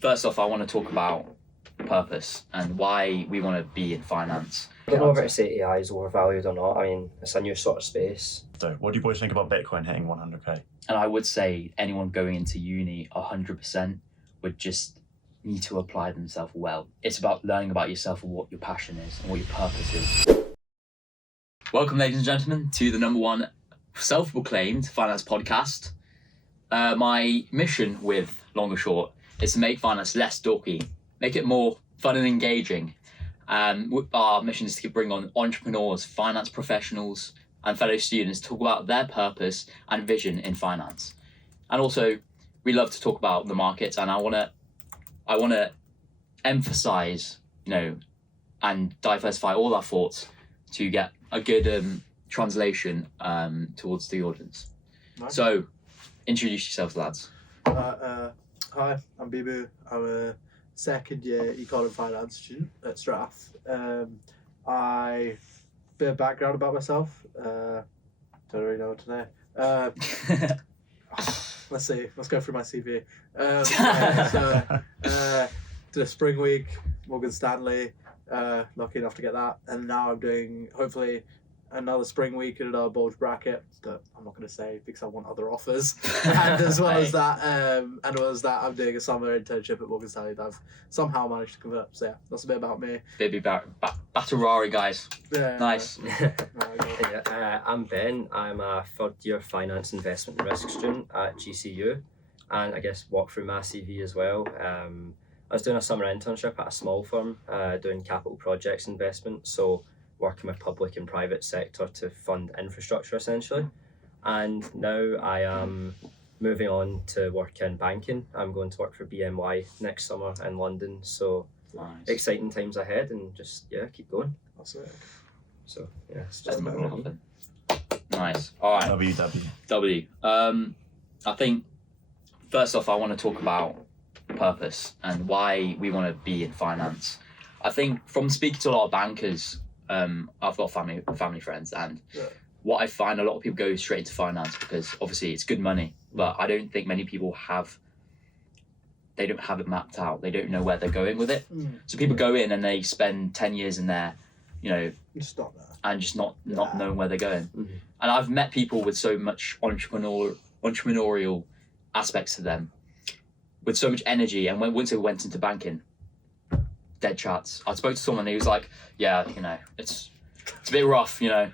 First off, I want to talk about purpose and why we want to be in finance. I don't know whether to say AI is overvalued or not. I mean, it's a new sort of space. So, what do you boys think about Bitcoin hitting 100k? And I would say anyone going into uni 100% would just need to apply themselves well. It's about learning about yourself and what your passion is and what your purpose is. Welcome, ladies and gentlemen, to the #1 self-proclaimed finance podcast. My mission with Long or Short is to make finance less dorky, make it more fun and engaging. Our mission is to bring on entrepreneurs, finance professionals, and fellow students to talk about their purpose and vision in finance. And also, we love to talk about the markets, and I want to emphasize, and diversify all our thoughts to get a good translation towards the audience. Nice. So, introduce yourselves, lads. Hi, I'm Bibhu. I'm a second year econ and finance student at Strath. Bit of background about myself. Don't really know what to say. Let's see. Let's go through my CV. Did a spring week, Morgan Stanley. Lucky enough to get that, and now I'm doing hopefully another spring week in another bulge bracket that I'm not going to say because I want other offers. And as well as that, I'm doing a summer internship at Morgan Stanley that I've somehow managed to convert. So yeah, that's a bit about me. Baby Batterari, guys. Yeah. Nice. I'm Ben. I'm a third year finance investment and risk student at GCU, and I guess walk through my CV as well. I was doing a summer internship at a small firm doing capital projects investment, so working with public and private sector to fund infrastructure essentially. And now I am moving on to work in banking. I'm going to work for BMY next summer in London, so nice. Exciting times ahead, and just keep going. That's it. So it's Just just happen. Nice. All right. W. I think first off, I want to talk about purpose and why we want to be in finance. I think from speaking to a lot of bankers, I've got family friends, and what I find, a lot of people go straight into finance because obviously it's good money, but I don't think many people they don't have it mapped out. They don't know where they're going with it. So people go in and they spend 10 years in there, Just not there. and just not knowing where they're going. Mm-hmm. And I've met people with so much entrepreneurial aspects to them, with so much energy, and once they went into banking, dead chats. I spoke to someone, he was like, it's a bit rough, I'm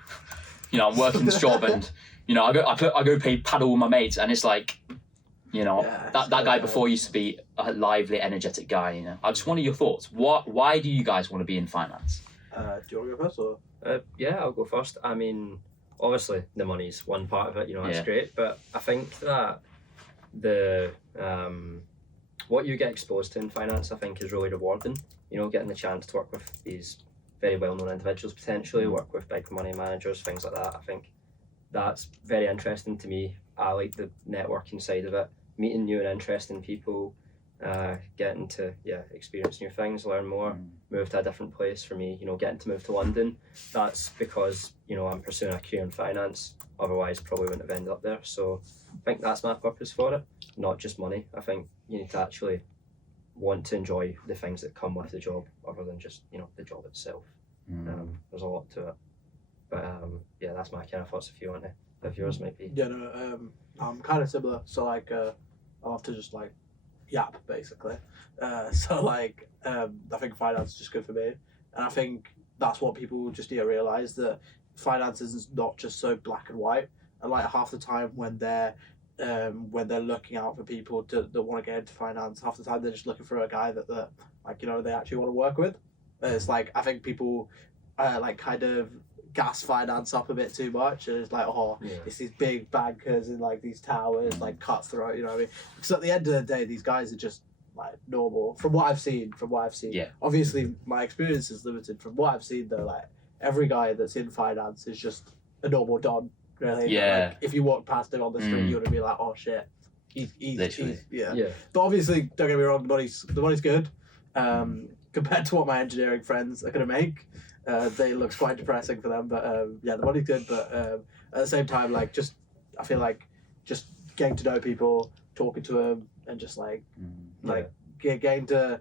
working this job, and I go play paddle with my mates, and it's like, that guy before used to be a lively, energetic guy. I just wanted your thoughts. Why do you guys want to be in finance? Do you want to go first or? I'll go first. I mean, obviously the money's one part of it, that's great, but I think that the what you get exposed to in finance, I think, is really rewarding. Getting the chance to work with these very well-known individuals, potentially work with big money managers, things like that. I think that's very interesting to me. I like the networking side of it, meeting new and interesting people, getting to experience new things, learn more, move to a different place. For me, getting to move to London, that's because I'm pursuing a career in finance. Otherwise, probably wouldn't have ended up there. So I think that's my purpose for it, not just money. I think you need to actually want to enjoy the things that come with the job, other than just the job itself. There's a lot to it, but that's my kind of thoughts. If yours might be. I'm kind of similar. So I have to just yap basically. I think finance is just good for me, and I think that's what people just need to realize, that finance is not just so black and white. And half the time when they're looking out for people that want to get into finance, half the time they're just looking for a guy that they actually want to work with. It's I think people kind of gas finance up a bit too much, and it's it's these big bankers in these towers, cutthroat, because at the end of the day these guys are just normal from what I've seen. Obviously my experience is limited. From what I've seen though, every guy that's in finance is just a normal don, really. If you walk past him on the street, you're gonna be like, oh shit, he's But obviously, don't get me wrong, the money's good. Compared to what my engineering friends are going to make, they looks quite depressing for them. But the money's good. But at the same time, I feel like just getting to know people, talking to them, and just getting to,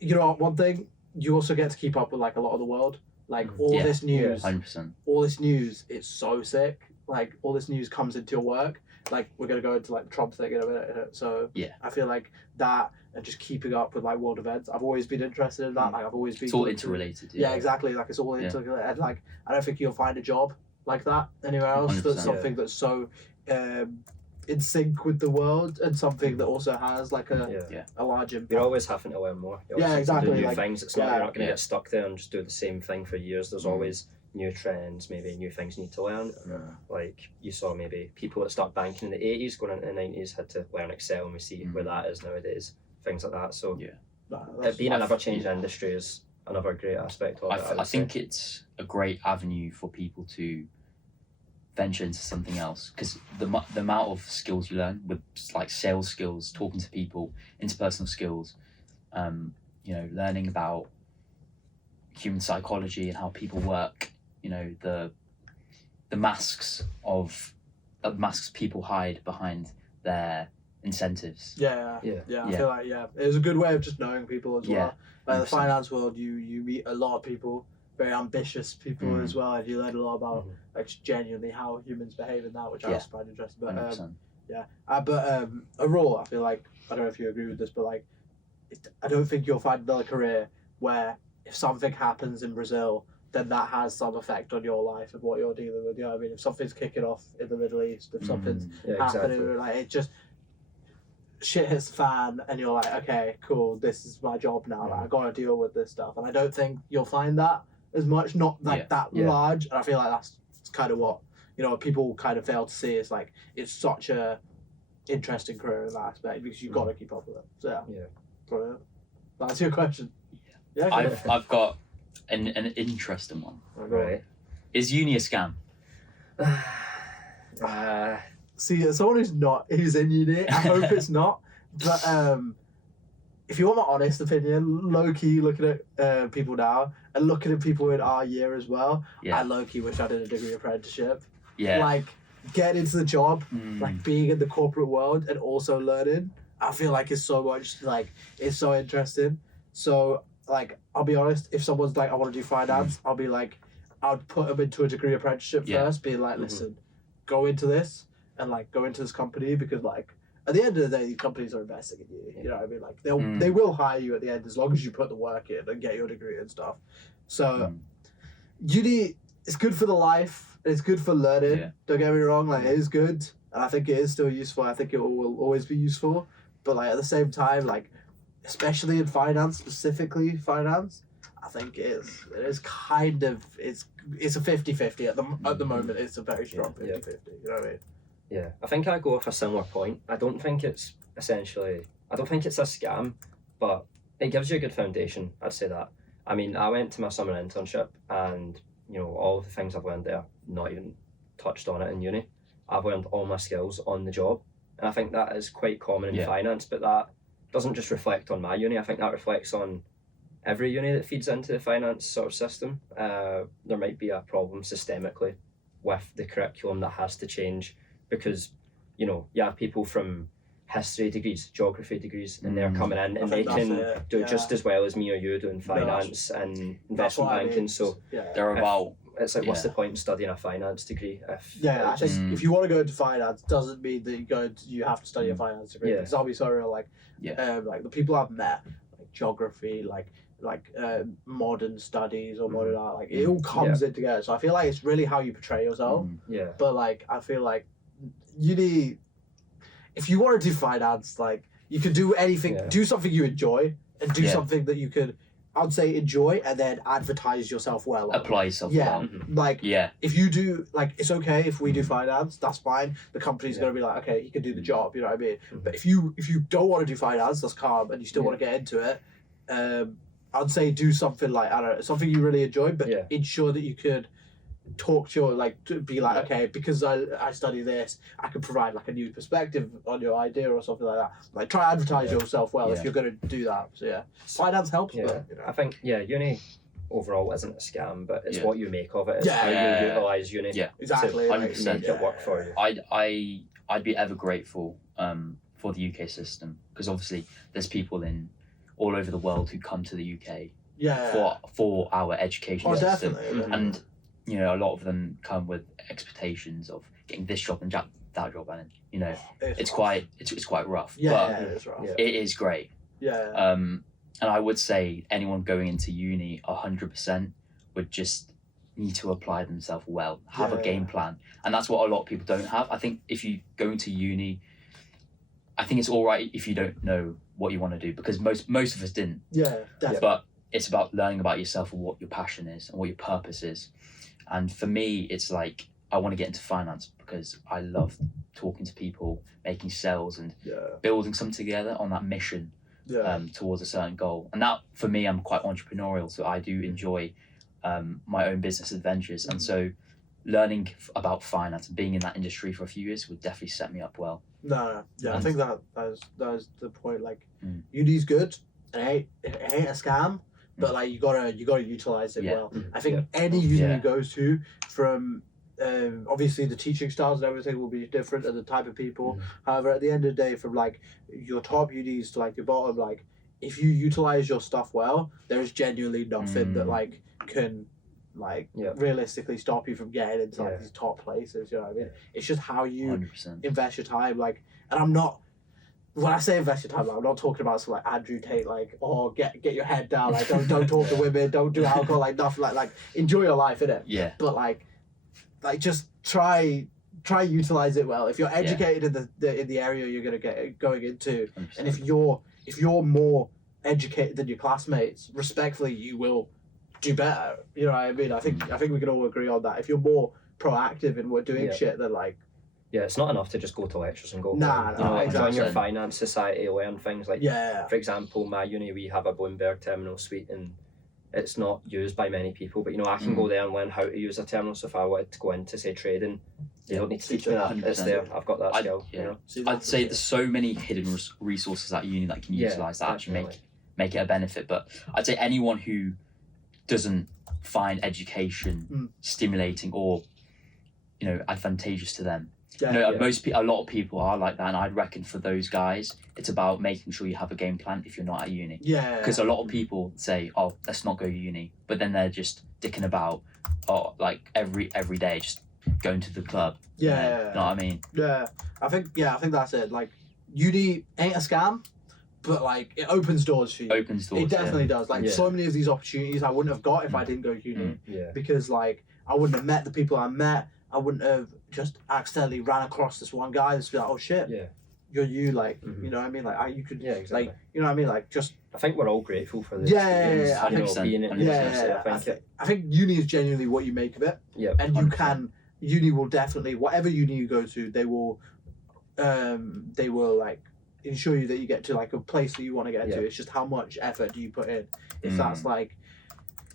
you know, one thing, you also get to keep up with like a lot of the world. Like all Yeah. this news, 100%. all this news, it's so sick. Like all this news comes into your work. Like we're gonna go into like the Trump thing in a minute. So Yeah. I feel like that and just keeping up with like world events. I've always been interested in that. Like I've always been. It's all interrelated. Yeah, exactly. Like it's all interrelated. And like I don't think you'll find a job like that anywhere else. 100%. That's something that's so in sync with the world and something that also has like a large impact. You're always having to learn more. You always Yeah, have exactly, to do new like, things. It's not you're not going to yeah. get stuck there and just do the same thing for years. There's always new trends, maybe new things you need to learn. Like you saw maybe people that start banking in the 80s going into the 90s had to learn Excel, and we see where that is nowadays. Things like that. So being an ever-changing industry is another great aspect of it. I think it's a great avenue for people to venture into something else, because the amount of skills you learn with like sales skills, talking to people, interpersonal skills, you know, learning about human psychology and how people work, you know, the masks people hide behind their incentives. I feel like it was a good way of just knowing people as well. Like the 100%. finance world, you meet a lot of people, very ambitious people as well, and you learn a lot about like just genuinely how humans behave in that, which I also find interesting. But 100%. overall, I feel like, I don't know if you agree with this, but like I don't think you'll find another career where if something happens in Brazil, then that has some effect on your life and what you're dealing with. You know what I mean? If something's kicking off in the Middle East, if something's happening, like it just shit hits the fan, and you're like, okay, cool, this is my job now. Like, I gotta deal with this stuff, and I don't think you'll find that as much, not like that large. And I feel like that's kind of what, you know, people kind of fail to see. Is like it's such a interesting career in that aspect because you've got to keep up with it. So brilliant. That's your question. Yeah, I've got an interesting one. Right. Is uni a scam? See, as someone who's in uni, I hope it's not. But if you want my honest opinion, low key looking at people now and looking at people in our year as well, I low key wish I did a degree apprenticeship. Yeah. Like getting into the job, like being in the corporate world and also learning. I feel like it's so much it's so interesting. So like I'll be honest, if someone's like I want to do finance, I'll be like I'd put them into a degree apprenticeship first, being like, listen, go into this and like go into this company because like at the end of the day, these companies are investing in you. You know what I mean? Like they will hire you at the end as long as you put the work in and get your degree and stuff. So uni, it's good for the life. It's good for learning. Yeah. Don't get me wrong. Like it is good, and I think it is still useful. I think it will always be useful. But like at the same time, like especially in finance, specifically finance, I think it is kind of it's a 50-50 at the moment. It's a very strong 50-50. You know what I mean? Yeah, I think I go with a similar point. I don't think it's a scam, but it gives you a good foundation. I'd say that. I mean, I went to my summer internship, and you know all of the things I've learned there, not even touched on it in uni. I've learned all my skills on the job, and I think that is quite common in finance. But that doesn't just reflect on my uni. I think that reflects on every uni that feeds into the finance sort of system. There might be a problem systemically with the curriculum that has to change. Because, you know, you have people from history degrees, geography degrees, and they're coming in and they can do just as well as me or you doing finance and investment banking. So they're about. It's like, what's the point in studying a finance degree? I think if you want to go into finance, doesn't mean that you have to study a finance degree. Because I'll be so real, like the people I've met, like geography, like modern studies or modern art, like it all comes in together. So I feel like it's really how you portray yourself. But like I feel like if you want to do finance, like you can do anything, do something you enjoy and do something that you could, I'd say, enjoy and then advertise yourself well. Apply yourself well. Like if you do, like it's okay if we do finance, that's fine. The company's gonna be like, okay, he can do the job, you know what I mean? But if you don't want to do finance, that's calm, and you still want to get into it, I'd say do something like, I don't know, something you really enjoy, but ensure that you could talk to your, to be like, okay, because I study this, I can provide like a new perspective on your idea or something like that. Like try advertise yourself well if you're going to do that. So finance helps. But, you know. I think uni overall isn't a scam, but it's what you make of it. It's how you utilise uni. Yeah, exactly. 100%. Make it work for you. I'd be ever grateful for the UK system, because obviously there's people in all over the world who come to the UK Yeah. for our education Oh, system. definitely. And you know, a lot of them come with expectations of getting this job and that job, and you know, it's rough. quite rough. Yeah, but it is rough. Yeah. it is great. Yeah. And I would say anyone going into uni 100% would just need to apply themselves well, have a game plan, and that's what a lot of people don't have. I think if you go into uni, I think it's all right if you don't know what you want to do, because most of us didn't. Yeah, definitely. But it's about learning about yourself and what your passion is and what your purpose is. And for me, it's like I want to get into finance because I love talking to people, making sales, and building something together on that mission towards a certain goal. And that, for me, I'm quite entrepreneurial, so I do enjoy my own business adventures. And so learning about finance and being in that industry for a few years would definitely set me up well. No, yeah, I think that is the point. Like, Mm. uni's good, and it ain't a scam, but like you gotta utilize it well. I think any uni you go to, from obviously the teaching styles and everything will be different, and the type of people. However, at the end of the day, from like your top unis to like your bottom, like if you utilize your stuff well, there is genuinely nothing that like can like realistically stop you from getting into like these top places. You know what I mean? It's just how you 100%. invest your time. Like, and I'm not. When I say invest your time, like, I'm not talking about some like Andrew Tate, like, oh, get your head down, like, don't talk to women, don't do alcohol, like nothing, like enjoy your life, innit? Yeah. But like just try utilize it well. If you're educated in the area you're going into, 100%. and if you're more educated than your classmates, respectfully, you will do better. You know what I mean? I think we can all agree on that. If you're more proactive in doing shit, then like. Yeah, it's not enough to just go to lectures and go. Nah, you know, like join your 100%. finance society, learn things like. For example, my uni, we have a Bloomberg terminal suite, and it's not used by many people. But you know, I can go there and learn how to use a terminal. So if I wanted to go into, say, trading, they don't need to teach me that. 100%. It's there. I've got that skill. Yeah. You know? I'd say there's so many hidden resources at uni that you can utilize that actually make it a benefit. But I'd say anyone who doesn't find education stimulating or, you know, advantageous to them. You know, a lot of people are like that, and I'd reckon for those guys, it's about making sure you have a game plan if you're not at uni. Yeah. Because a lot of people say, "Oh, let's not go to uni," but then they're just dicking about, like every day, just going to the club. Yeah. You know what I mean? Yeah. I think that's it. Like, uni ain't a scam, but like it opens doors for you. Opens doors. It definitely does. Like so many of these opportunities I wouldn't have got if I didn't go to uni. Because like I wouldn't have met the people I met. I wouldn't have just accidentally ran across this one guy that's like, oh shit, you're you, like, you know what I mean? Like, you could, exactly. like, you know what I mean? Like, just. I think we're all grateful for this. I think being in business. I think uni is genuinely what you make of it. Yeah. And you uni will definitely, whatever uni you go to, they will like ensure you that you get to like a place that you want to get to. It's just how much effort do you put in. If that's like,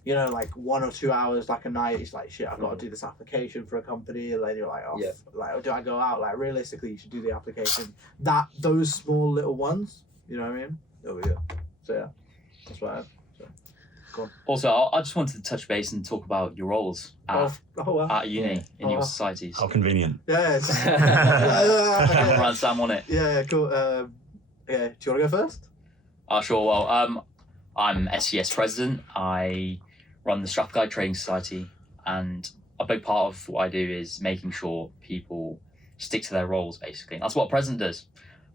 you know, like 1 or 2 hours, like a night, it's like, shit, I've got to do this application for a company, and then you're like, oh, like, do I go out? Like, realistically, you should do the application. Those small little ones, you know what I mean? There we go. So yeah, that's what I have. So, go on. Also, I just wanted to touch base and talk about your roles at uni in your societies. How convenient. Yeah. Camera and Sam on it. Yeah, cool. Yeah, do you want to go first? Sure. Well, I'm SES president. I run the Strathclyde Trading Society, and a big part of what I do is making sure people stick to their roles, basically. That's what a president does.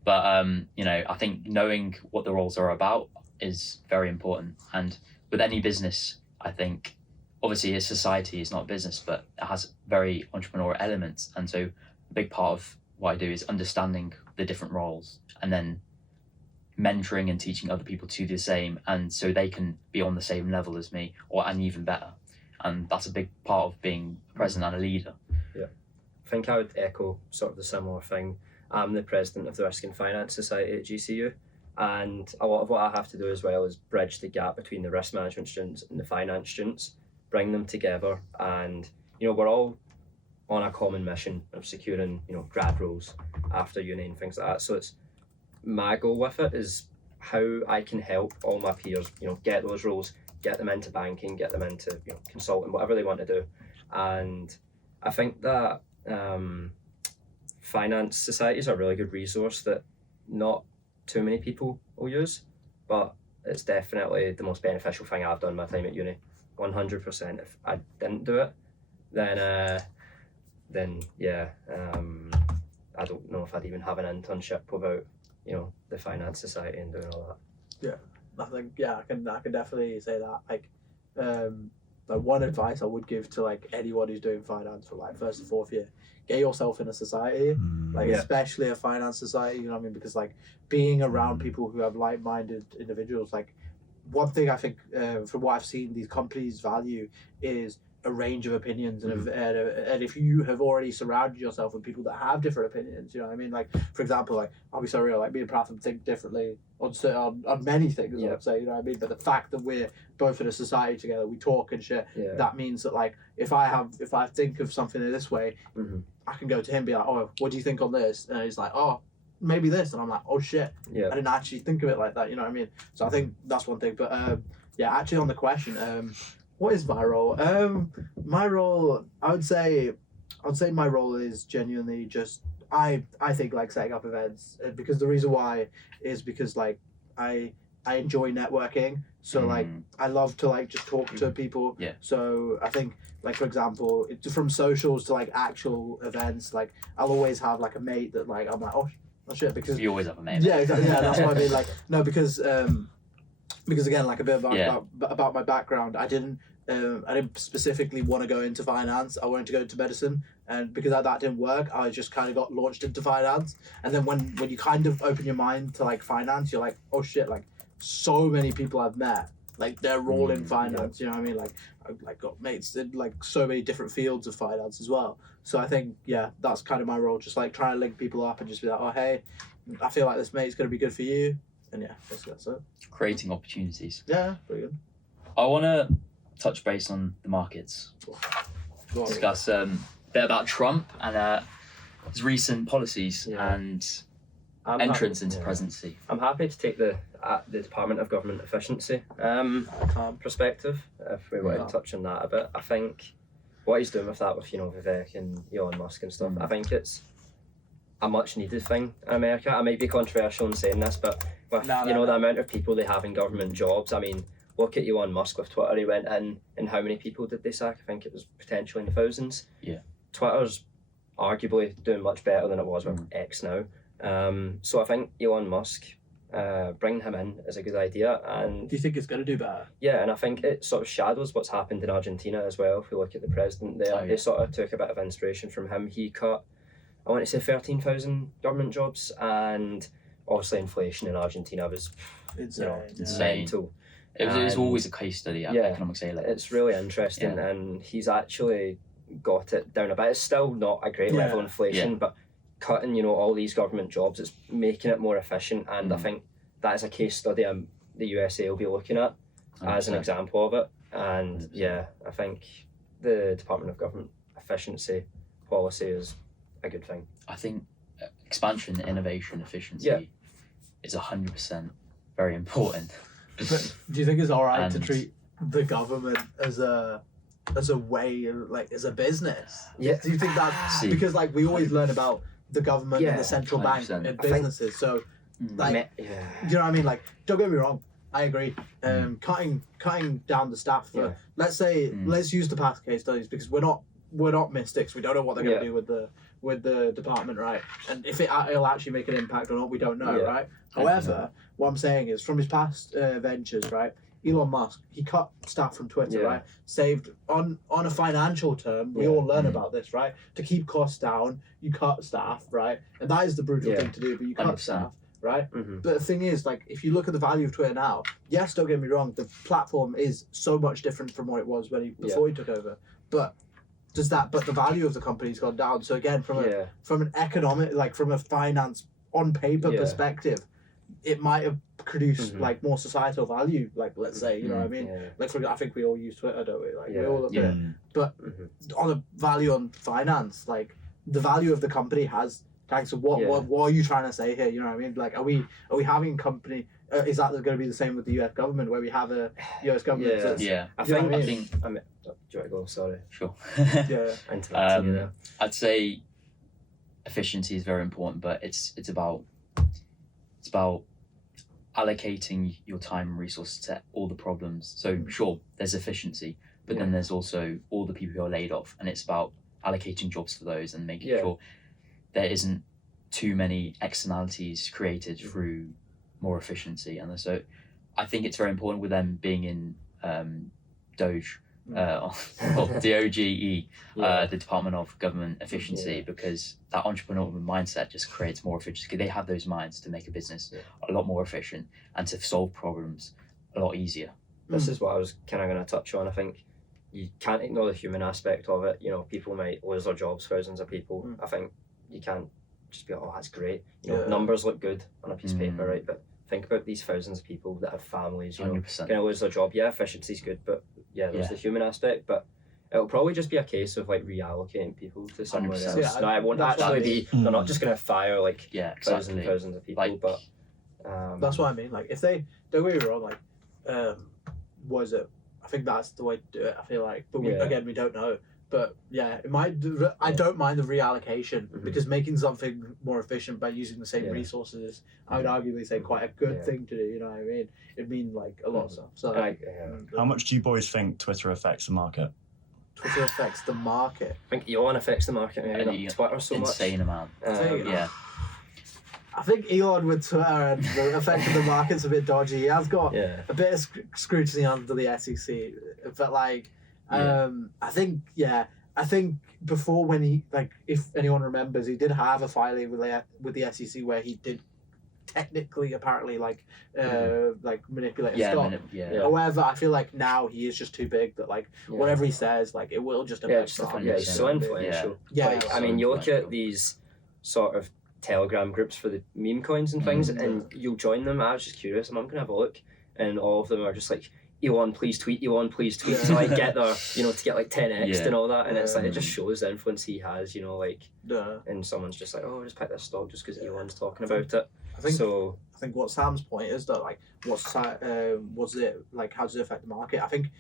But, you know, I think knowing what the roles are about is very important. And with any business, I think, obviously a society is not a business, but it has very entrepreneurial elements. And so a big part of what I do is understanding the different roles and then mentoring and teaching other people to do the same, and so they can be on the same level as me and even better. And that's a big part of being a president and a leader. I think I would echo sort of the similar thing. I'm the president of the Risk and Finance Society at GCU, and a lot of what I have to do as well is bridge the gap between the risk management students and the finance students, bring them together, and you know, we're all on a common mission of securing, you know, grad roles after uni and things like that. So it's my goal with it is how I can help all my peers, you know, get those roles, get them into banking, get them into, you know, consulting, whatever they want to do. And I think that finance society is a really good resource that not too many people will use, but it's definitely the most beneficial thing I've done my time at uni. 100%. If I didn't do it, then yeah, I don't know if I'd even have an internship without, you know, the finance society and doing all that. I think I can definitely say that. Like one advice I would give to like anyone who's doing finance for like first and fourth year, get yourself in a society, like especially a finance society. You know what I mean? Because like being around people who have like-minded individuals, like one thing I think from what I've seen these companies value is a range of opinions, and if you have already surrounded yourself with people that have different opinions, you know what I mean? Like for example, like I'll be so real, like me and Pratham think differently on many things, I'd say, you know what I mean? But the fact that we're both in a society together, we talk and shit, that means that like if I think of something in this way, I can go to him and be like, oh, what do you think on this? And he's like, oh, maybe this, and I'm like, oh shit, I didn't actually think of it like that, you know what I mean? So I think that's one thing. But actually on the question, what is my role? My role, I would say my role is genuinely just I think like setting up events, because the reason why is because like I enjoy networking, so like I love to like just talk to people. So I think like for example, from socials to like actual events, like I'll always have like a mate that like I'm like oh shit, because you always have a mate. Yeah, exactly, yeah, that's what I mean. Like no, because again, like a bit about my background, I didn't specifically want to go into finance. I wanted to go into medicine, and because that didn't work, I just kind of got launched into finance. And then when you kind of open your mind to like finance, you're like, oh shit, like so many people I've met, like they're all in finance. You know what I mean? Like I've like got mates in like so many different fields of finance as well. So I think that's kind of my role, just like trying to link people up and just be like, oh hey, I feel like this mate's gonna be good for you. And basically that's it. Creating opportunities. Yeah, pretty good. I want to touch base on the markets. Discuss a bit about Trump and his recent policies and entrance into presidency. I'm happy to take the Department of Government Efficiency perspective, if we want to touch on that a bit. I think what he's doing with that, with Vivek and Elon Musk and stuff, I think it's a much needed thing in America. I might be controversial in saying this, but with the amount of people they have in government jobs, I mean, look at Elon Musk with Twitter. He went in, and how many people did they sack? I think it was potentially in the thousands. Yeah. Twitter's arguably doing much better than it was with X now. So I think Elon Musk, bringing him in is a good idea. And do you think it's going to do better? Yeah, and I think it sort of shadows what's happened in Argentina as well. If you look at the president there, they sort of took a bit of inspiration from him. He cut, I want to say 13,000 government jobs, and obviously inflation in Argentina was mental. It was always a case study at economics A level. It's really interesting, and he's actually got it down a bit. It's still not a great level of inflation, but cutting all these government jobs, it's making it more efficient, and I think that is a case study the USA will be looking at 100%. As an example of it. And 100%. I think the Department of Government Efficiency policy is a good thing. I think expansion, innovation, efficiency is 100% very important. But do you think it's alright to treat the government as a way, like as a business? Yeah. Do you think that because like we always learn about the government and the central 100%. Bank and businesses, so like do you know what I mean? Like don't get me wrong, I agree. Cutting down the staff for let's say let's use the past case studies, because we're not mystics. We don't know what they're going to do with the department, right? And if it'll actually make an impact or not, we don't know, right? However, what I'm saying is from his past ventures, right? Elon Musk, he cut staff from Twitter, right? Saved on a financial term. We all learn about this, right? To keep costs down, you cut staff, right? And that is the brutal thing to do, but you cut 100%. Staff, right? But the thing is, like, if you look at the value of Twitter now, yes, don't get me wrong, the platform is so much different from what it was before he took over, but the value of the company's gone down. So again, from an economic, like from a finance on paper perspective, it might have produced like more societal value, like let's say, you know what I mean? Like I think we all use Twitter, don't we? Like we all look at it. But on a value on finance, like the value of the company has tanks. So what are you trying to say here? You know what I mean? Like are we having a company? Is that going to be the same with the US government, where we have a US government? I think. Do you want to go? Sorry. Sure. I'd say efficiency is very important, but it's about allocating your time and resources to all the problems. So sure, there's efficiency, but then there's also all the people who are laid off, and it's about allocating jobs for those and making sure there isn't too many externalities created through more efficiency. And so I think it's very important with them being in Doge, DOGE, the Department of Government Efficiency, because that entrepreneurial mindset just creates more efficiency. They have those minds to make a business a lot more efficient and to solve problems a lot easier. This is what I was kind of going to touch on. I think you can't ignore the human aspect of it. You know, people might lose their jobs, thousands of people. I think you can't just be like, oh, that's great. You know, numbers look good on a piece of paper, right? But think about these thousands of people that have families, you know, 100%. going to lose their job. Yeah, efficiency's good, but there's the human aspect. But it'll probably just be a case of like reallocating people to somewhere 100%. else. Now, it won't actually be, they're not just going to fire like thousands of people, Like, but that's what I mean. Like, if they, don't get me wrong, like, what is it? I think that's the way to do it, I feel like. But again, we don't know. But yeah, it might. I don't mind the reallocation because making something more efficient by using the same resources, I would arguably say quite a good thing to do. You know what I mean? It'd mean like a lot of stuff. So, how much do you boys think Twitter affects the market? Twitter affects the market. I think Elon affects the market. Maybe not Twitter so much. Insane amount. I think Elon with Twitter and the effect of the market's a bit dodgy. He has got a bit of scrutiny under the SEC, but like. I think before, when he, like, if anyone remembers, he did have a filing with the SEC where he did technically apparently like manipulate stock. However, I feel like now he is just too big that like whatever he says, like it will just affect stock. He's so influential. I mean, you look at these sort of Telegram groups for the meme coins and things, and you'll join them. I was just curious, and I'm gonna have a look, and all of them are just like, Elon, please tweet, Elon, please tweet, to like get their, you know, to get like 10x and all that, and it's like, it just shows the influence he has, you know, like, and someone's just like, oh, just pick this stock just because Elon's talking about it. I think what Sam's point is that like, how does it affect the market? I think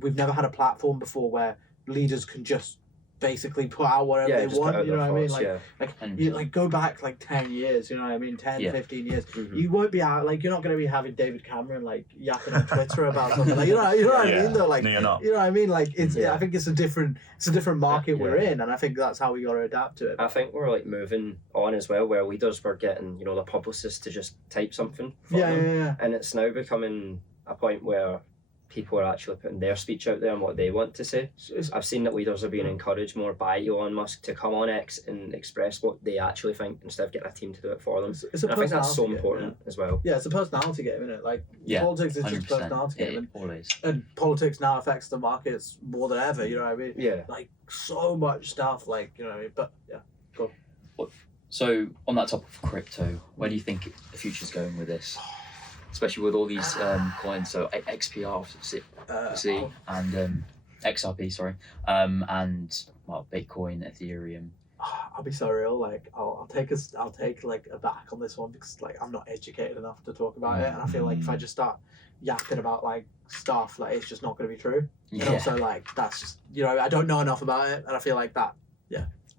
we've never had a platform before where leaders can just basically put out whatever they want, you know what I mean? Like go back like 10 years, you know what I mean? 10, 15 years. You won't be out, like, you're not going to be having David Cameron like yapping on Twitter about something. Like, you know what I mean though? Like, no, you're not. You know what I mean? Like, it's I think it's a different market we're in, and I think that's how we got to adapt to it. I think we're like moving on as well, where leaders were getting, you know, the publicists to just type something for them. And it's now becoming a point where people are actually putting their speech out there and what they want to say. I've seen that leaders are being encouraged more by Elon Musk to come on X and express what they actually think instead of getting a team to do it for them. I think that's so important as well. Yeah, it's a personality game, isn't it? Like, politics is just a personality game. Always. And politics now affects the markets more than ever, you know what I mean? Yeah. Like, so much stuff, like, you know what I mean? But, cool. So, on that topic of crypto, where do you think the future's going with this? Especially with all these coins, so XPR, and XRP, sorry, and well, Bitcoin, Ethereum. I'll be so real. Like, I'll take like a back on this one because like I'm not educated enough to talk about it, and I feel like if I just start yapping about like stuff, like it's just not going to be true. And also like that's just, you know, I don't know enough about it, and I feel like that.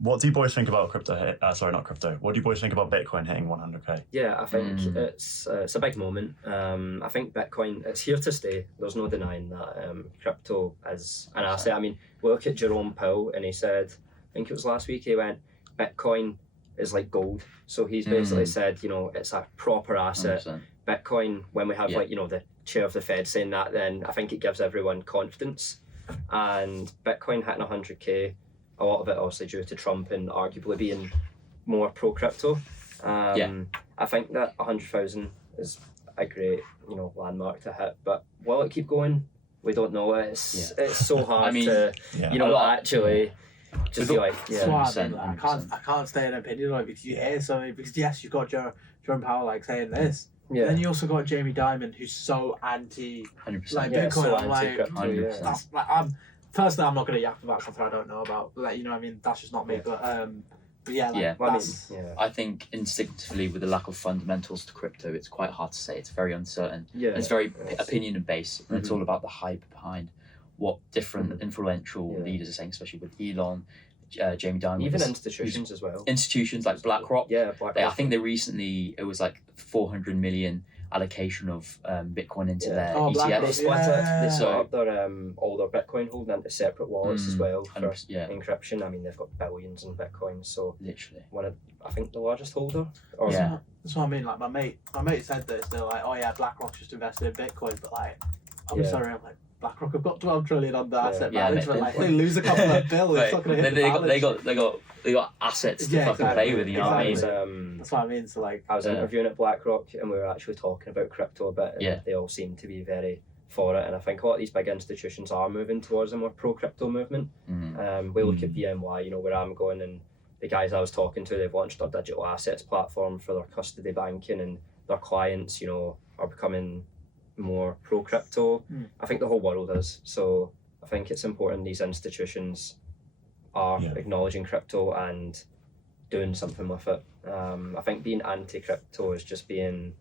What do you boys think about crypto? Sorry, not crypto. What do you boys think about Bitcoin hitting 100k? Yeah, I think it's a big moment. I think Bitcoin, it's here to stay. There's no denying that. Crypto is an asset. I mean, we look at Jerome Powell, and he said, I think it was last week, he went, Bitcoin is like gold. So he's basically said, you know, it's a proper asset. 100%. Bitcoin, when we have like, you know, the chair of the Fed saying that, then I think it gives everyone confidence. And Bitcoin hitting 100k, a lot of it obviously due to Trump and arguably being more pro-crypto. I think that 100,000 is a great, you know, landmark to hit. But will it keep going? We don't know. It's so hard to, you know, actually just be like, I can't stay in an opinion on it because you hear something. Because yes, you've got Jerome Powell like saying this. Yeah. Then you also got Jamie Dimon, who's so anti, 100%. like Bitcoin. So I'm like, 100%. that's like Firstly, I'm not going to yap about something I don't know about. Like, you know what I mean? That's just not me. But I think instinctively, with the lack of fundamentals to crypto, it's quite hard to say. It's very uncertain. It's very opinion based, and it's all about the hype behind what different influential leaders are saying, especially with Elon, Jamie Dimon. Even institutions as well. Institutions like BlackRock. BlackRock. I think they recently, it was like 400 million allocation of Bitcoin into Yeah. their Oh, BlackRock, They ETFs. split Yeah. it. They split So- up their all their Bitcoin holding into separate wallets as well for 100%, yeah, encryption. I mean, they've got billions in Bitcoin, so literally. one of, I think, the largest holder. Or Yeah. That's what I mean. Like my mate said this. They're like, oh yeah, BlackRock's just invested in Bitcoin, but like, I'm Yeah. sorry, I'm like, BlackRock have got 12 trillion under Yeah. asset Yeah, management. mate, Like they lose a couple of bill, it's not gonna hit the balance. they got assets to Yeah, fucking exactly, play with. You know what I mean? exactly. That's what I mean. So like, I was Yeah. interviewing at BlackRock and we were actually talking about crypto a bit, and Yeah. they all seem to be very for it. And I think a lot of these big institutions are moving towards a more pro-crypto movement. We look at BNY, you know, where I'm going, and the guys I was talking to, they've launched their digital assets platform for their custody banking, and their clients, you know, are becoming more pro-crypto. I think the whole world is. So I think it's important these institutions are acknowledging crypto and doing something with it. I think being anti-crypto is just being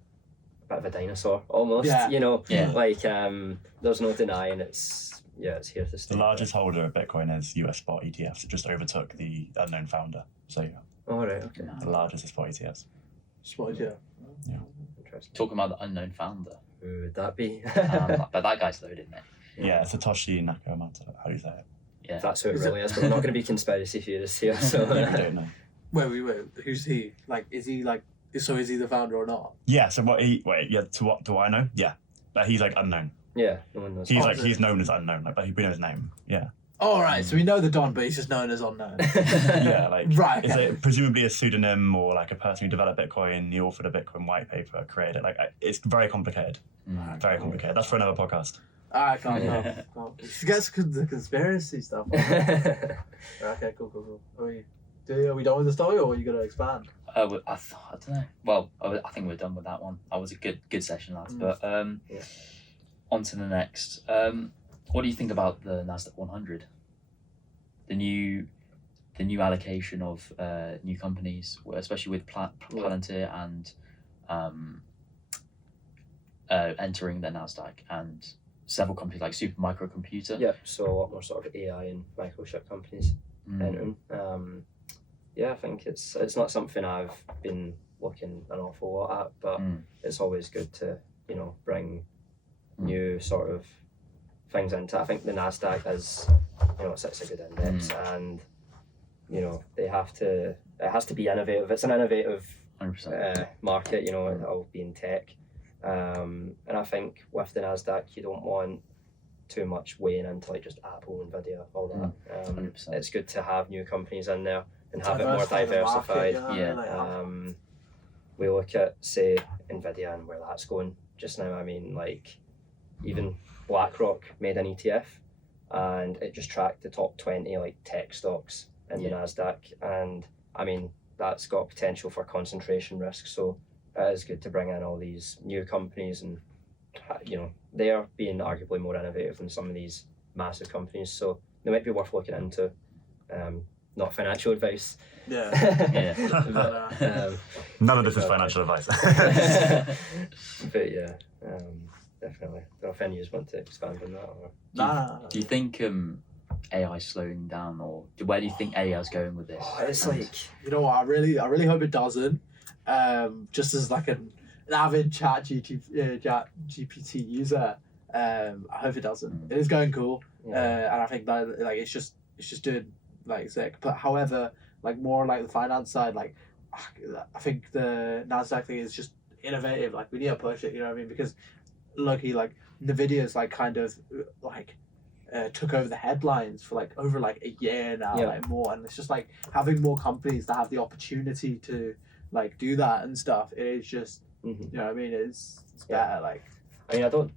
a bit of a dinosaur almost. Yeah. You know, Yeah. like there's no denying it's here to stay. The largest holder of Bitcoin is US spot ETFs. It just overtook the unknown founder. So yeah, All right. Okay. the largest is spot ETFs. spot, yeah. Interesting. Talking about the unknown founder, Who would that be? but that guy's loaded, mate. Yeah, Satoshi Nakamoto. How do you say it? Yeah. That's who it Is really is. But we're not going to be conspiracy theorists here. So Yeah, we don't know. Wait. Who's he? Like, is he like? So is he the founder or not? Yeah. So to what do I know? Yeah, but he's like unknown. yeah, no one knows. He's Oh, like so- he's known as unknown. Like, but we know his name. Yeah. All right. So we know the Don, but he's just known as unknown. Yeah. Like. Right. Is Okay. it presumably a pseudonym or like a person who developed Bitcoin, the author of the Bitcoin white paper, created it? Like it's very complicated. Very complicated. That's for another podcast. I can't go. Get the conspiracy stuff. Okay, cool. Are we done with the story, or are you gonna expand? I don't know. Well, I think we're done with that one. That was a good session, lads. But on to the next. What do you think about the Nasdaq 100? The new allocation of new companies, especially with Palantir and entering the Nasdaq, and several companies like Supermicro Computer. Yep, so a lot more sort of AI and microchip companies entering. I think it's not something I've been looking an awful lot at, but it's always good to, you know, bring new sort of things into it. I think the Nasdaq is, you know, it's a good index, and you know it has to be innovative. It's an innovative 100%. market, you know, it'll be in tech. And I think with the Nasdaq, you don't want too much weighing into like just Apple, Nvidia, all that. 100%. It's good to have new companies in there and have it more Diversify the diversified. market, Yeah. We look at, say, Nvidia and where that's going just now. I mean, like, even BlackRock made an ETF and it just tracked the top 20 like tech stocks in the Nasdaq, and I mean that's got potential for concentration risk, so it is good to bring in all these new companies, and you know they are being arguably more innovative than some of these massive companies, so they might be worth looking into. Not financial advice. Yeah. But, None of this is financial advice. but yeah, definitely. I don't know if any of you want to expand on that. Or... No. Do you think AI is slowing down, or where do you think AI is going with this? It's And- like, You know what? I really hope it doesn't. Just as like an avid GPT user, I hope it doesn't. It is going cool, and I think that like it's just doing like sick. But however, like more like the finance side, like I think the Nasdaq thing is just innovative. Like we need to push it. You know what I mean? Because lucky like Nvidia's like kind of like. Took over the headlines for like over like a year now, like more, and it's just like having more companies that have the opportunity to like do that and stuff. It is just you know what I mean. It's better like. I mean, I don't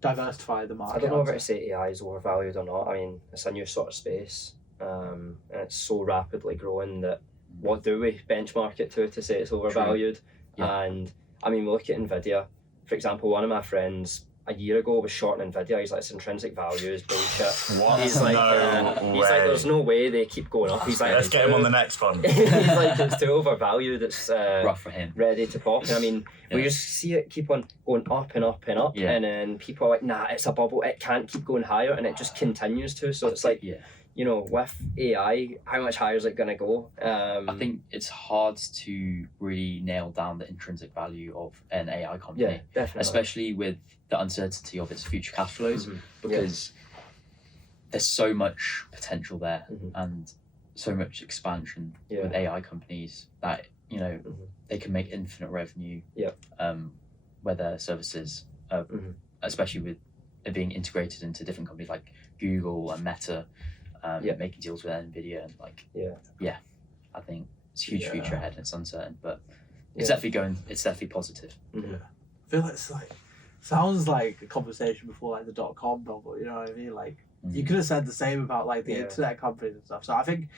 Diversify the market. I don't know whether to say AI is overvalued or not. I mean, it's a new sort of space, and it's so rapidly growing that what do we benchmark it to say it's overvalued? And I mean, we look at Nvidia, for example. One of my friends a year ago was shorting Nvidia. He's like, it's intrinsic value is bullshit. What? He's like, No he's like, way. there's no way they keep going up. He's like, Let's get him on the next one. he's like, it's too overvalued. It's rough for him. ready to pop. And I mean, we just see it keep on going up and up and up, and then people are like, nah, it's a bubble. It can't keep going higher, and it just continues to. So it's like, you know, with AI, how much higher is it going to go? I think it's hard to really nail down the intrinsic value of an AI company, yeah, definitely. especially with the uncertainty of its future cash flows, because there's so much potential there and so much expansion with AI companies that, you know, they can make infinite revenue where their services, especially with it being integrated into different companies like Google and Meta, making deals with NVIDIA and like, I think it's a huge future ahead and it's uncertain, but it's definitely positive. I feel like it's like, sounds like a conversation before like the .com bubble, you know what I mean? Like, you could have said the same about like the internet companies and stuff. So I think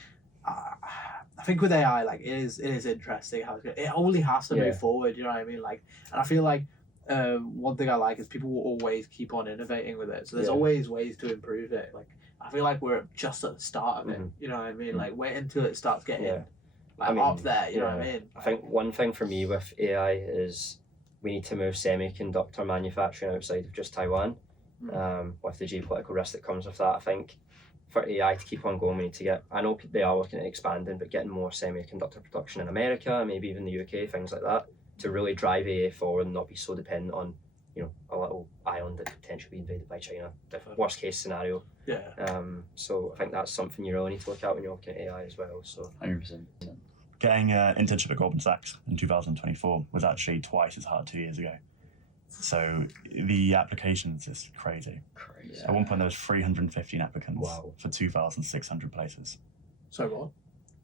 with AI, like it is interesting how it only has to move forward. You know what I mean? Like, and I feel like one thing I like is people will always keep on innovating with it. So there's always ways to improve it. Like, I feel like we're just at the start of it. You know what I mean? Like, wait until it starts getting up there. You know what I mean? I think one thing for me with AI is we need to move semiconductor manufacturing outside of just Taiwan. With the geopolitical risk that comes with that, I think for AI to keep on going, we need to get, I know they are looking at expanding, but getting more semiconductor production in America, maybe even the UK, things like that, to really drive AI forward and not be so dependent on, you know, a little island that could potentially be invaded by China. Worst case scenario. So I think that's something you really need to look at when you're looking at AI as well. So 100%. Getting an internship at Goldman Sachs in 2024 was actually twice as hard 2 years ago. So the applications is crazy. At one point there was 315 applicants for 2,600 places. So what?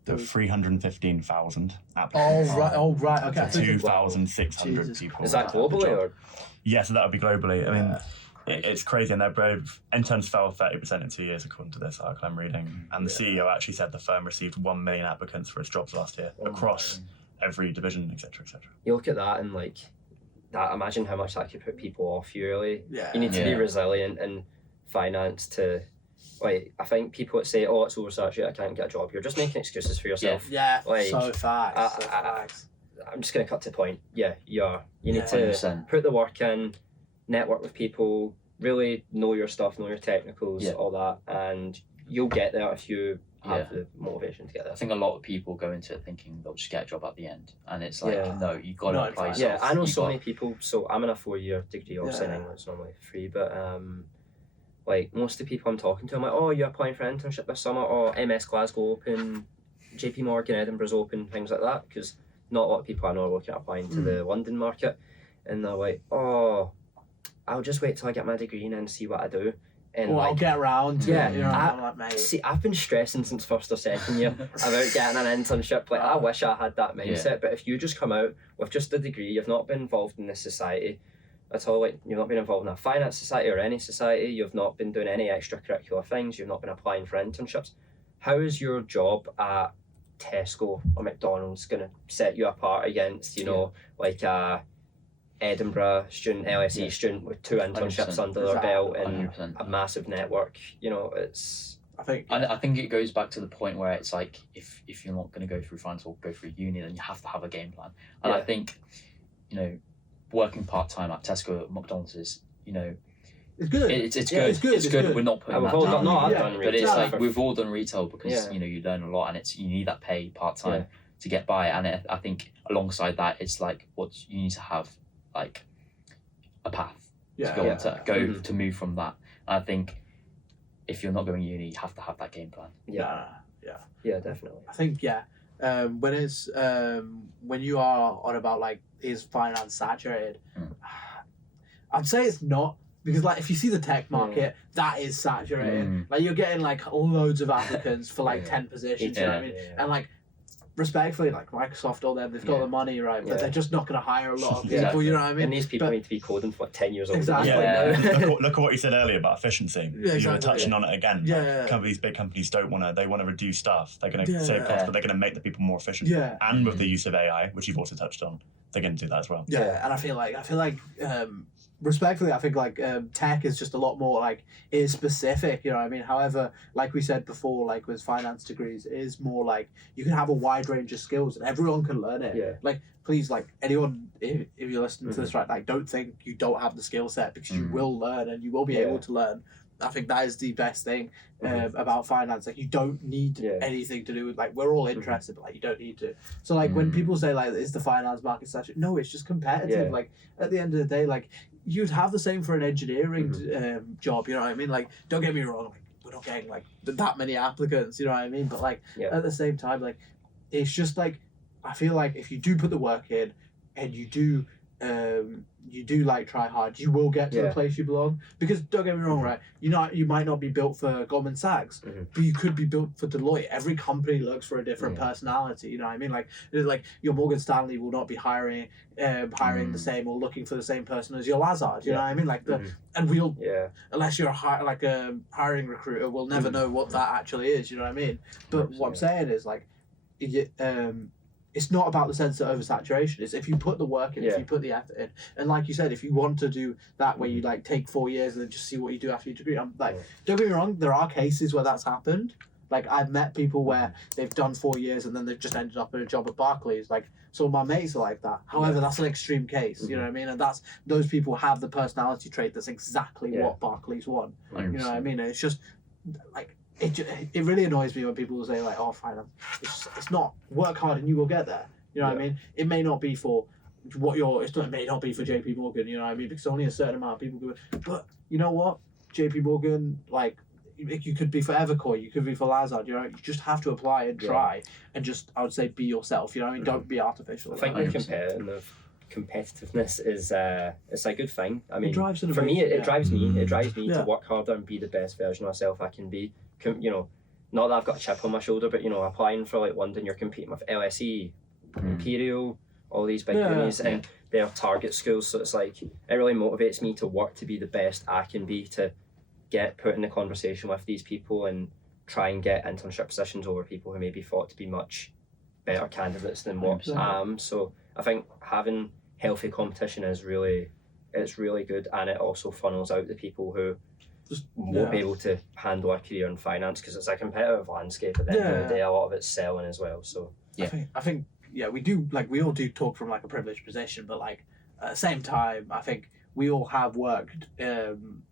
There were 315,000 applicants. Oh right, okay. For 2,600 people. Is that globally or? Yeah, so that would be globally. I mean, it's crazy, and they're brave. Interns fell 30% in 2 years, according to this article I'm reading. And the CEO actually said the firm received 1 million applicants for its jobs last year across every division, etc., etc. You look at that and like that. Imagine how much that could put people off you. Really, Yeah. You need to be resilient in finance to. Like, I think people that say, "Oh, it's oversaturated, I can't get a job," you're just making excuses for yourself. Yeah. Like, so facts. I'm just gonna cut to the point. Yeah, you are. You need to 100%. put the work in, network with people, really know your stuff, know your technicals, all that, and you'll get there if you have the motivation to get there. I think a lot of people go into it thinking they'll just get a job at the end, and it's like, no, you've got to apply yourself. Yeah, I know so many people. So I'm in a 4-year degree, obviously in England, it's normally 3, but like most of the people I'm talking to, I'm like, oh, you're applying for an internship this summer, or MS Glasgow open, JP Morgan Edinburgh's open, things like that, because not a lot of people I know are looking at applying to the London market, and they're like, oh, I'll just wait till I get my degree and then see what I do. And I'll get around to it, you know, I'm like, mate. See, I've been stressing since first or second year about getting an internship. Like, I wish I had that mindset, but if you just come out with just a degree, you've not been involved in this society at all, like, you've not been involved in a finance society or any society, you've not been doing any extracurricular things, you've not been applying for internships, how is your job at Tesco or McDonald's going to set you apart against, you know, like a Edinburgh student, LSE student with 2 internships under their belt and 100%. a massive network? You know, it's... I think it goes back to the point where it's like, if you're not going to go through finance or go through uni, then you have to have a game plan. And I think, you know, working part-time at Tesco or McDonald's is, you know, it's good. It's good. We're not putting that down. But it's like, we've all done retail because, you know, you learn a lot, and you need that pay part-time to get by. And I think alongside that, it's like, you need to have like a path to go to move from that. And I think if you're not going uni, you have to have that game plan. Yeah, definitely. I think when it's when you are on about like, is finance saturated, I'd say it's not, because like if you see the tech market, that is saturated. Like, you're getting like loads of applicants for like 10 positions, you know what I mean? And like, respectfully, like Microsoft, all them, they've got the money, right? But they're just not going to hire a lot of people, you know what I mean? And these people need to be coding for like 10 years old. Exactly. Look at what you said earlier about efficiency. You were touching on it again. These big companies don't want to, they want to reduce staff. They're going to save costs, but they're going to make the people more efficient. And with the use of AI, which you've also touched on, they're going to do that as well. And I feel like respectfully, I think like tech is just a lot more like is specific, you know what I mean? However, like we said before, like with finance degrees, it is more like you can have a wide range of skills and everyone can learn it. Yeah. Like please, like anyone, if you're listening to this, right, like don't think you don't have the skill set, because you will learn and you will be able to learn. I think that is the best thing about finance. Like you don't need anything to do with, like, we're all interested, but like you don't need to. So like when people say like, is the finance market saturated? No, it's just competitive. Like at the end of the day, like you'd have the same for an engineering job, you know what I mean? Like don't get me wrong, like we're not getting like that many applicants, you know what I mean? But like at the same time, like it's just like, I feel like if you do put the work in and you do like try hard, you will get to the place you belong. Because don't get me wrong, right? You might not be built for Goldman Sachs, but you could be built for Deloitte. Every company looks for a different personality. You know what I mean? Like your Morgan Stanley will not be hiring the same or looking for the same person as your Lazard. You know what I mean? Like and we'll unless you're a hiring recruiter, we'll never know what that actually is. You know what I mean? But what I'm saying is like, it's not about the sense of oversaturation. It's if you put the work in, if you put the effort in. And like you said, if you want to do that where you like take 4 years and then just see what you do after your degree, I'm like, don't get me wrong, there are cases where that's happened. Like I've met people where they've done 4 years and then they've just ended up in a job at Barclays. Like some of my mates are like that. However, that's an extreme case, you know what I mean? And those people have the personality trait that's exactly what Barclays want. 100%. You know what I mean? And it's just like, it really annoys me when people will say like, oh, finance, it's not, work hard and you will get there. You know what I mean? It may not be for it may not be for JP Morgan, you know what I mean? Because only a certain amount of people do it. But you know what? JP Morgan, like, you could be for Evercore, you could be for Lazard, you know, you just have to apply and try and just, I would say, be yourself, you know what I mean? Don't be artificial. I think the competitiveness is it's a good thing. I mean, it for me, it drives me to work harder and be the best version of myself I can be. You know, not that I've got a chip on my shoulder, but you know, applying for like London, you're competing with LSE, Imperial, all these big unis, and they're target schools. So it's like, it really motivates me to work to be the best I can be, to get put in the conversation with these people and try and get internship positions over people who maybe thought to be much better candidates than what I am. So I think having healthy competition is really good, and it also funnels out the people who won't be able to handle a career in finance, because it's a competitive landscape at the end of the day. A lot of it's selling as well. So I think we do, like, we all do talk from like a privileged position, but like at the same time, I think we all have worked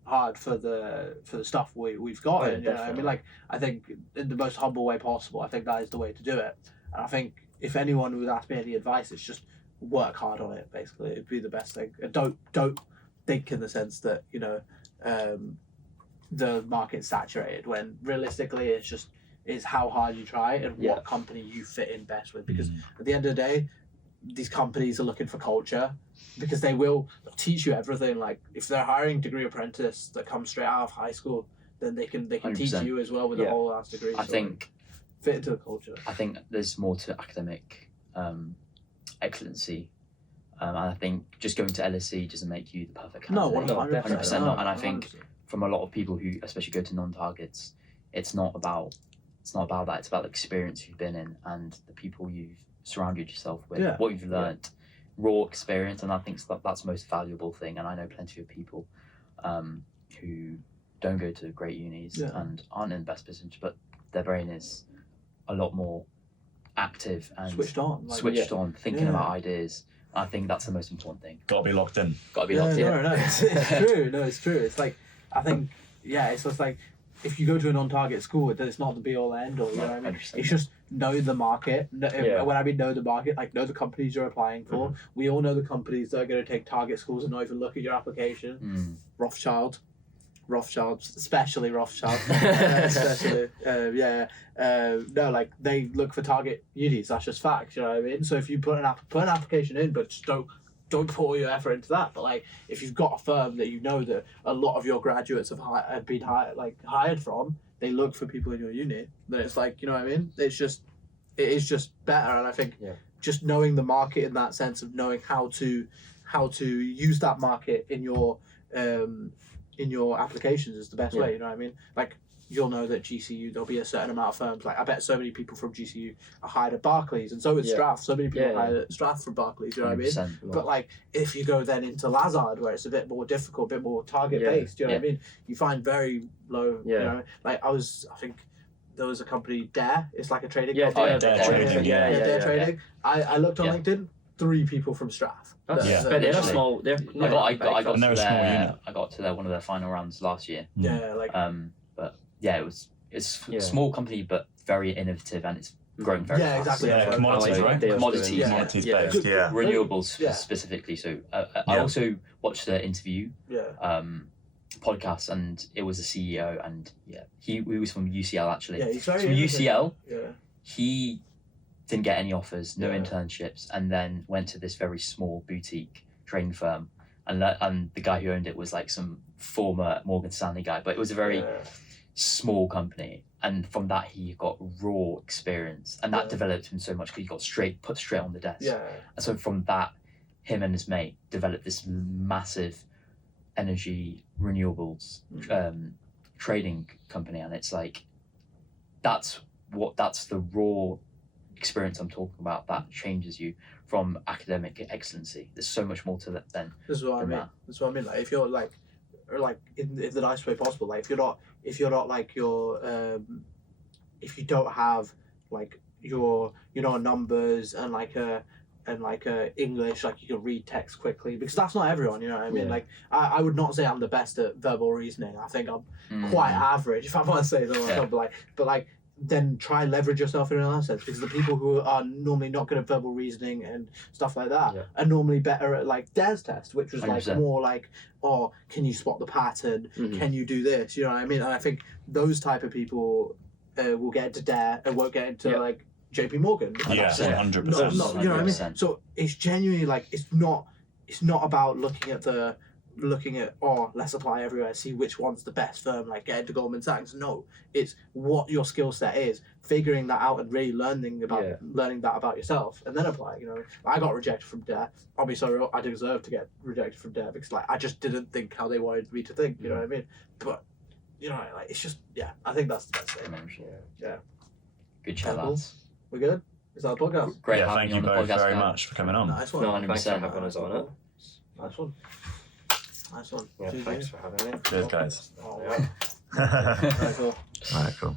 hard for the stuff we've got. You know what I mean? Like, I think in the most humble way possible, I think that is the way to do it. And I think if anyone would ask me any advice, it's just work hard on it. Basically, it'd be the best thing. And don't think in the sense that, you know, the market's saturated, when realistically it's how hard you try and what company you fit in best with. Because at the end of the day, these companies are looking for culture, because they'll teach you everything. Like if they're hiring degree apprentice that comes straight out of high school, then they can 100%. Teach you as well with a whole ass degree. I think fit into the culture. I think there's more to academic excellency. And I think just going to LSE doesn't make you the perfect candidate. No, 100% not. And I think from a lot of people who especially go to non-targets, it's not about that. It's about the experience you've been in and the people you've surrounded yourself with, what you've learned, raw experience. And I think that's the most valuable thing. And I know plenty of people who don't go to great unis and aren't in the best position, but their brain is a lot more active and switched on, thinking about ideas. I think that's the most important thing. Got to be locked in. No, it's true. No, it's true. It's like, I think, it's just like, if you go to a non-target school, it's not the be-all end-all, you know what I mean? It's just know the market. When I mean know the market, like know the companies you're applying for. We all know the companies that are going to take target schools and not even look at your application. Rothschild, especially Rothschild. No, like they look for target unis. That's just facts, you know what I mean? So if you put an application in, but just don't put all your effort into that. But like, if you've got a firm that you know that a lot of your graduates have been hired from, they look for people in your uni. Then it's like, you know what I mean? It is just better. And I think just knowing the market in that sense of knowing how to use that market in in your applications is the best way. You know what I mean? Like, you'll know that GCU, there'll be a certain amount of firms. Like, I bet so many people from GCU are hired at Barclays, and so is Strath. So many people are hired at Strath from Barclays, you know what I mean? But, like, if you go then into Lazard, where it's a bit more difficult, a bit more target-based, you know what I mean? You find very low, you know, like, I think there was a company, Dare, it's like a trading company. Dare Trading, Dare Trading. I looked on LinkedIn, 3 people from Strath. But they're a small. They're I got and they're a small unit. I got to one of their final rounds last year. Yeah, like. But yeah, it's a small company, but very innovative, and it's growing very fast. Exactly. Yeah, commodities, right? Commodities, Commodities based, renewables specifically. So I also watched the interview podcast, and it was a CEO, and he was from UCL actually. Yeah, he's very from UCL. Yeah. He didn't get any offers, no internships, and then went to this very small boutique trading firm, and the guy who owned it was like some former Morgan Stanley guy, but it was a very small company, and from that he got raw experience, and that developed him so much because he got put straight on the desk. And so from that, him and his mate developed this massive energy renewables trading company, and it's like that's the raw experience I'm talking about that changes you from academic excellency. There's so much more to that than this is what I mean. that. This is what I mean. Like, if you're like in the nicest way possible, like if you're not like if you don't have like your numbers and like English, like you can read text quickly, because that's not everyone, you know what I mean? Like I would not say I'm the best at verbal reasoning. I think I'm quite average, if I want to say that. But like then try leverage yourself in another sense, because the people who are normally not good at verbal reasoning and stuff like that are normally better at like DARE's test, which was 100%. like more like, oh, can you spot the pattern? Can you do this? You know what I mean? And I think those type of people will get into DARE and won't get into like JP Morgan. 100%. You know what I mean? So it's genuinely like it's not about looking at let's apply everywhere, see which one's the best firm, like get into Goldman Sachs. No, it's what your skill set is, figuring that out and really learning that about yourself, and then apply. You know, I got rejected from DARE. I'll be sorry, I deserve to get rejected from DARE because like I just didn't think how they wanted me to think. You know what I mean? But you know, like it's just I think that's the best thing. Yeah. Good chat, lads. We good? Is that the podcast? Great. Thank you both very much for coming on. Nice one. No, thanks for having us on it. Nice one. Nice one. Yeah, thanks for having me. Cheers, guys. Oh, yeah. Very cool. All right, cool.